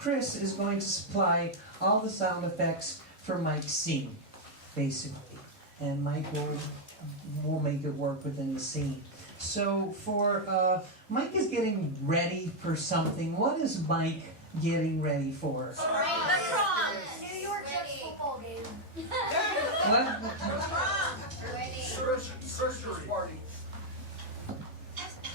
Chris is going to supply all the sound effects for Mike's scene, basically. And Mike will make it work within the scene. So for, Mike is getting ready for something. What is Mike getting ready for? New York Jets football game. What? Surgery party.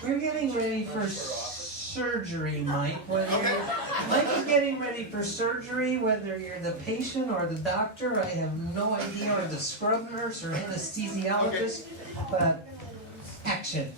We're getting ready for surgery, Mike. Mike is getting ready for surgery, whether you're the patient or the doctor, I have no idea, or the scrub nurse or anesthesiologist, but action.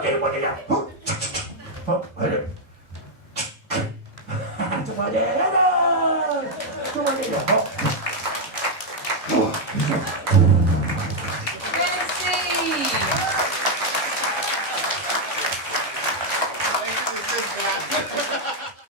Okay, what did I?